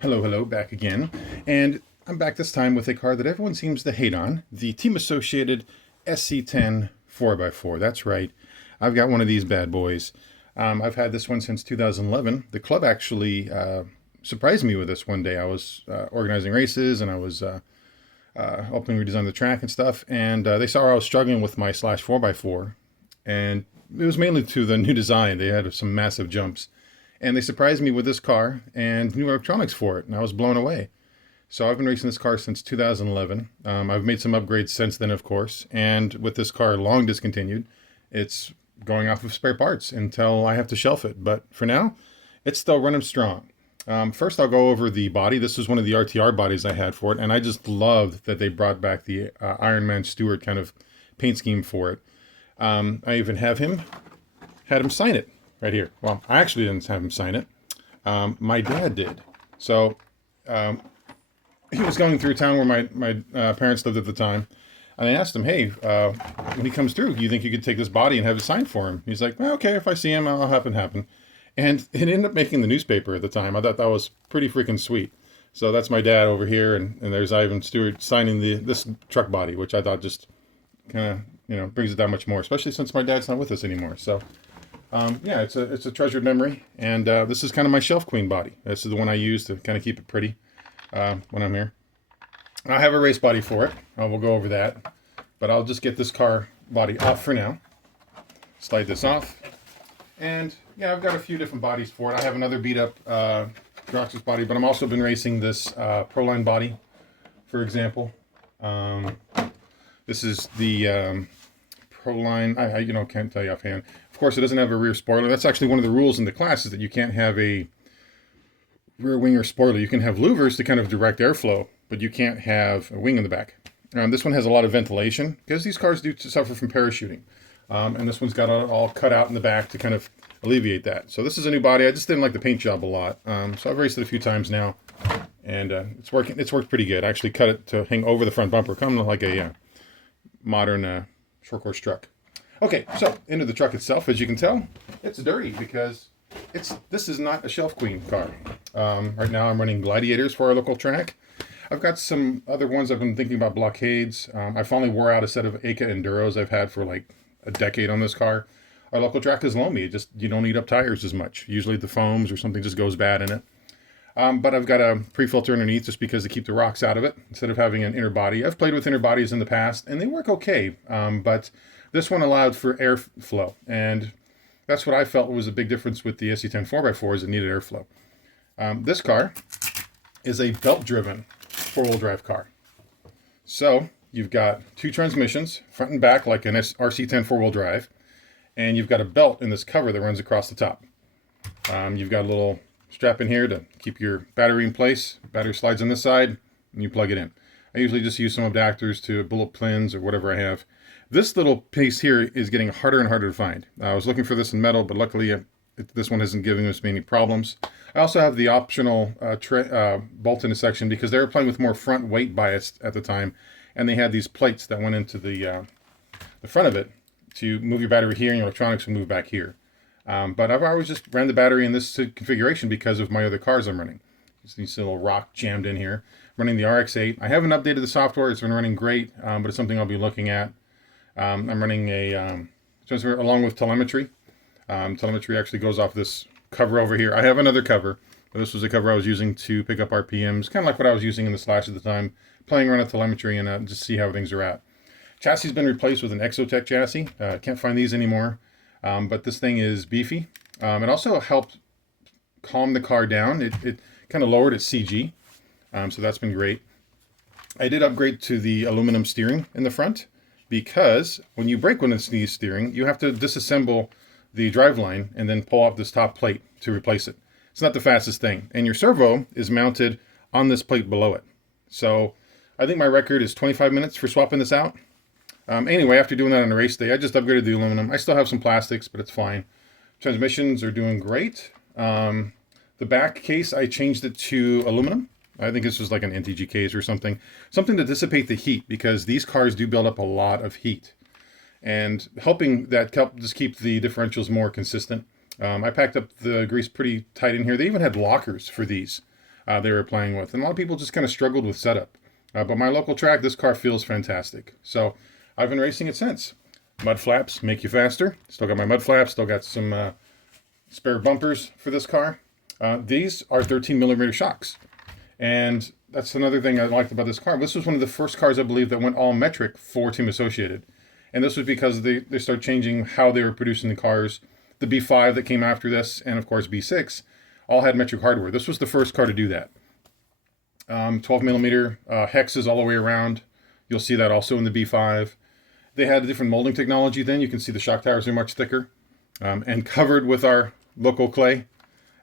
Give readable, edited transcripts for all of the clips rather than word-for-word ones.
Hello, back again. And I'm back this time with a car that everyone seems to hate on, the Team Associated SC10 4x4. That's right. I've got one of these bad boys. I've had this one since 2011. The club actually surprised me with this one day. I was organizing races and I was helping redesign the track and stuff. And they saw I was struggling with my slash 4x4. And it was mainly to the new design. They had some massive jumps. And they surprised me with this car and new electronics for it, and I was blown away. So I've been racing this car since 2011. I've made some upgrades since then, of course, and with this car long discontinued, it's going off of spare parts until I have to shelf it. But for now, it's still running strong. First, I'll go over the body. This was one of the RTR bodies I had for it, and I just loved that they brought back the Iron Man Stewart kind of paint scheme for it. I even had him sign it. Right here. Well, I actually didn't have him sign it. My dad did. So he was going through town where my parents lived at the time. And I asked him, hey, when he comes through, do you think you could take this body and have it signed for him? He's like, well, okay, if I see him, I'll have it happen. And it ended up making the newspaper at the time. I thought that was pretty freaking sweet. So that's my dad over here, and there's Ivan Stewart signing this truck body, which I thought just kind of brings it that much more, especially since my dad's not with us anymore. So yeah, it's a treasured memory, and this is kind of my shelf queen body. This is the one I use to kind of keep it pretty when I'm here. I have a race body for it. We'll go over that, but I'll just get this car body off for now. Slide this off, and yeah, I've got a few different bodies for it. I have another beat up Roxas body, but I'm also been racing this Proline body, for example. This is the Proline. I can't tell you offhand. Of course, it doesn't have a rear spoiler. That's actually one of the rules in the class, is that you can't have a rear wing or spoiler. You can have louvers to kind of direct airflow, but you can't have a wing in the back. This one has a lot of ventilation because these cars do suffer from parachuting. And this one's got it all cut out in the back to kind of alleviate that. So this is a new body. I just didn't like the paint job a lot. So I've raced it a few times now, and it's worked pretty good. I actually cut it to hang over the front bumper, kind of like a modern short course truck. Okay, so into the truck itself. As you can tell, it's dirty because this is not a shelf queen car. Right now I'm running Gladiators for our local track. I've got some other ones I've been thinking about, blockades. I finally wore out a set of Aka Enduros I've had for like a decade on this car. Our local track is loamy. You don't eat up tires as much. Usually the foams or something just goes bad in it. But I've got a pre-filter underneath just because to keep the rocks out of it instead of having an inner body. I've played with inner bodies in the past and they work okay, but this one allowed for airflow, and that's what I felt was a big difference with the SC10 4x4 is it needed airflow. This car is a belt-driven four-wheel drive car. So you've got two transmissions, front and back like an RC10 four-wheel drive, and you've got a belt in this cover that runs across the top. You've got a little strap in here to keep your battery in place. Battery slides on this side, and you plug it in. I usually just use some adapters to bullet pins or whatever I have. This little piece here is getting harder and harder to find. I was looking for this in metal, but luckily this one isn't giving us any problems. I also have the optional bolt in the section because they were playing with more front weight bias at the time, and they had these plates that went into the front of it to move your battery here and your electronics will move back here. But I've always just ran the battery in this configuration because of my other cars I'm running. Just this little rock jammed in here. Running the RX-8. I haven't updated the software. It's been running great, but it's something I'll be looking at. I'm running a transmitter along with telemetry. Telemetry actually goes off this cover over here. I have another cover, but this was a cover I was using to pick up RPMs, kind of like what I was using in the Slash at the time, playing around with telemetry and just see how things are at. Chassis has been replaced with an Exotech chassis. Can't find these anymore, but this thing is beefy. It also helped calm the car down. It kind of lowered its CG, so that's been great. I did upgrade to the aluminum steering in the front, because when you break one of these steering, you have to disassemble the driveline and then pull off this top plate to replace it. It's not the fastest thing. And your servo is mounted on this plate below it. So I think my record is 25 minutes for swapping this out. Anyway, after doing that on a race day, I just upgraded the aluminum. I still have some plastics, but it's fine. Transmissions are doing great. The back case, I changed it to aluminum. I think this was like an NTG case or something to dissipate the heat, because these cars do build up a lot of heat, and helping that help just keep the differentials more consistent. I packed up the grease pretty tight in here. They even had lockers for these. they were playing with. And a lot of people just kind of struggled with setup. But my local track, this car feels fantastic. So I've been racing it since. Mud flaps make you faster. Still got my mud flaps. Still got some spare bumpers for this car. These are 13 millimeter shocks. And that's another thing I liked about this car. This was one of the first cars, I believe, that went all metric for Team Associated. And this was because they started changing how they were producing the cars. The B5 that came after this, and of course B6, all had metric hardware. This was the first car to do that. 12 millimeter hexes all the way around. You'll see that also in the B5. They had a different molding technology then. You can see the shock towers are much thicker and covered with our local clay.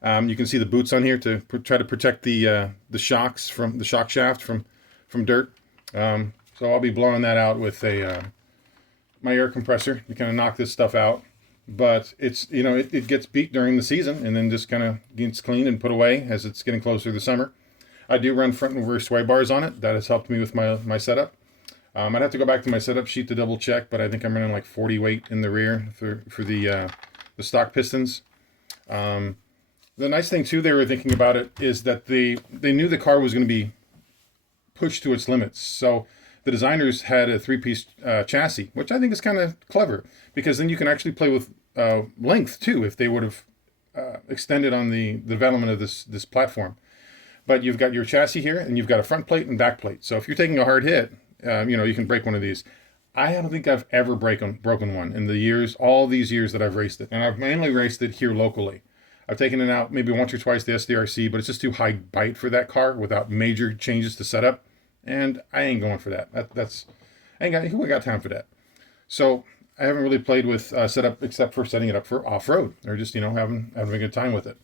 You can see the boots on here to try to protect the shocks from the shock shaft from dirt. So I'll be blowing that out with my air compressor to kind of knock this stuff out. But it's, you know, it gets beat during the season and then just kind of gets cleaned and put away as it's getting closer to the summer. I do run front and rear sway bars on it. That has helped me with my setup. I'd have to go back to my setup sheet to double check, but I think I'm running like 40 weight in the rear for the stock pistons. The nice thing too, they were thinking about it, is that they knew the car was going to be pushed to its limits. So the designers had a 3-piece chassis, which I think is kind of clever, because then you can actually play with length too if they would have extended on the development of this platform. But you've got your chassis here, and you've got a front plate and back plate. So if you're taking a hard hit, you know, you can break one of these. I don't think I've ever broken one in the years, all these years that I've raced it. And I've mainly raced it here locally. I've taken it out maybe once or twice the SDRC, but it's just too high bite for that car without major changes to setup. And I ain't going for that. Who got time for that? So I haven't really played with setup except for setting it up for off-road or just, you know, having a good time with it.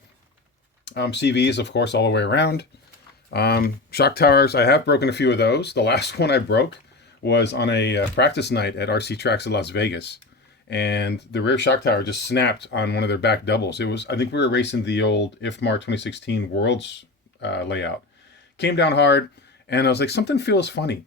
CVs, of course, all the way around. Shock towers, I have broken a few of those. The last one I broke was on a practice night at RC Tracks in Las Vegas. And the rear shock tower just snapped on one of their back doubles. I think we were racing the old IFMAR 2016 Worlds layout. Came down hard, and I was like, something feels funny.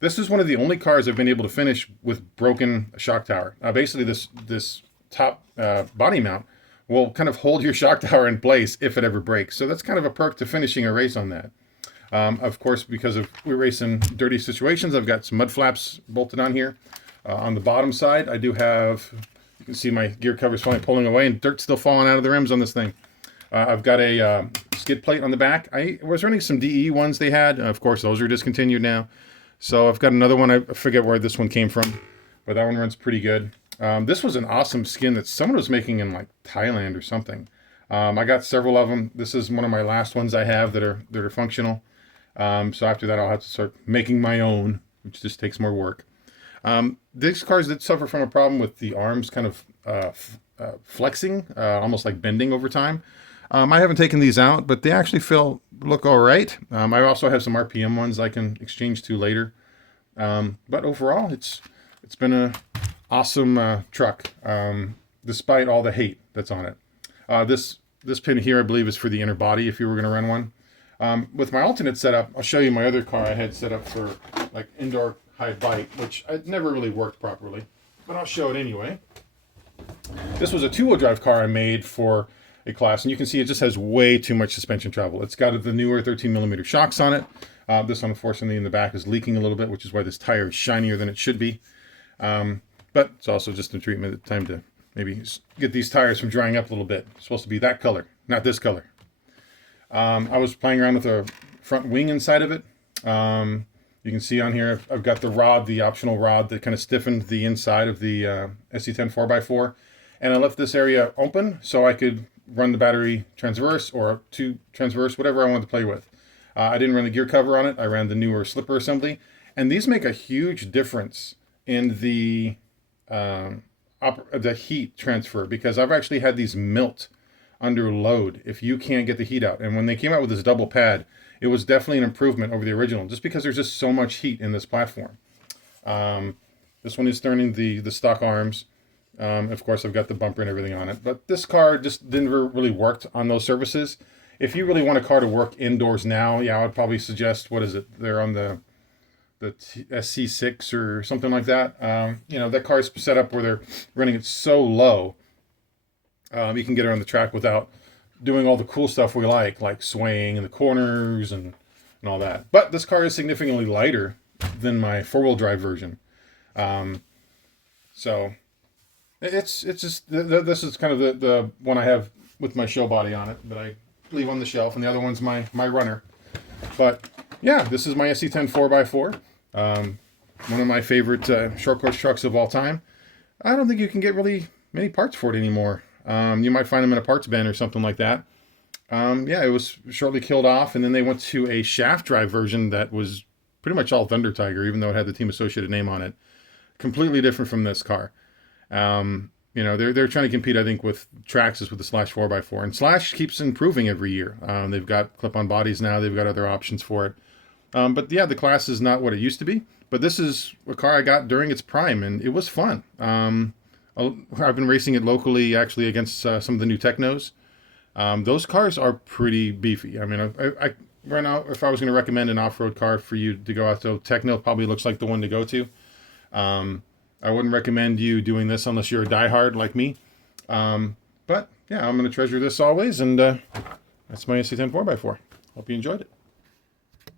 This is one of the only cars I've been able to finish with broken shock tower. Basically, this top body mount will kind of hold your shock tower in place if it ever breaks. So that's kind of a perk to finishing a race on that. Of course, because we're racing dirty situations, I've got some mud flaps bolted on here. On the bottom side, I do have, you can see my gear cover is finally pulling away and dirt's still falling out of the rims on this thing. I've got a skid plate on the back. I was running some DE ones they had. Of course, those are discontinued now. So I've got another one. I forget where this one came from, but that one runs pretty good. This was an awesome skin that someone was making in like Thailand or something. I got several of them. This is one of my last ones I have that are functional. So after that, I'll have to start making my own, which just takes more work. These cars that suffer from a problem with the arms kind of flexing, almost like bending over time. I haven't taken these out, but they actually look all right. I also have some RPM ones I can exchange to later. But overall, it's been an awesome truck, despite all the hate that's on it. This pin here, I believe, is for the inner body if you were going to run one. With my alternate setup, I'll show you my other car I had set up for like indoor high bite, which it never really worked properly, but I'll show it anyway. This was a two-wheel drive car I made for a class, and you can see it just has way too much suspension travel. It's got the newer 13 millimeter shocks on it. This one, unfortunately, in the back is leaking a little bit, which is why this tire is shinier than it should be. But it's also just a treatment, time to maybe get these tires from drying up a little bit. It's supposed to be that color, not this color. I was playing around with a front wing inside of it. You can see on here, I've got the rod, the optional rod that kind of stiffened the inside of the SC10 4x4. And I left this area open so I could run the battery transverse or two transverse, whatever I wanted to play with. I didn't run the gear cover on it. I ran the newer slipper assembly. And these make a huge difference in the heat transfer, because I've actually had these melt under load if you can't get the heat out. And when they came out with this double pad, it was definitely an improvement over the original, just because there's just so much heat in this platform. This one is turning the stock arms. Of course, I've got the bumper and everything on it. But this car just didn't really work on those surfaces. If you really want a car to work indoors now, yeah, I would probably suggest, what is it? They're on the SC6 or something like that. You know, that car's set up where they're running it so low, you can get it on the track without doing all the cool stuff we like swaying in the corners and all that. But this car is significantly lighter than my four-wheel drive version. So it's just, this is kind of the one I have with my show body on it that I leave on the shelf, and the other one's my runner. But yeah, this is my SC10 4x4. One of my favorite short course trucks of all time. I don't think you can get really many parts for it anymore. You might find them in a parts bin or something like that. Yeah, it was shortly killed off, and then they went to a shaft drive version that was pretty much all Thunder Tiger, even though it had the Team Associated name on it. Completely different from this car. You know, they're trying to compete, I think, with Traxxas with the Slash 4x4, and Slash keeps improving every year. They've got clip-on bodies now. They've got other options for it. But yeah, the class is not what it used to be. But this is a car I got during its prime, and it was fun. I've been racing it locally, actually, against some of the new Technos. Those cars are pretty beefy. I mean, I right now, if I was going to recommend an off-road car for you to go out to, Techno probably looks like the one to go to. I wouldn't recommend you doing this unless you're a diehard like me. But yeah, I'm going to treasure this always, and that's my SC10 4x4. Hope you enjoyed it.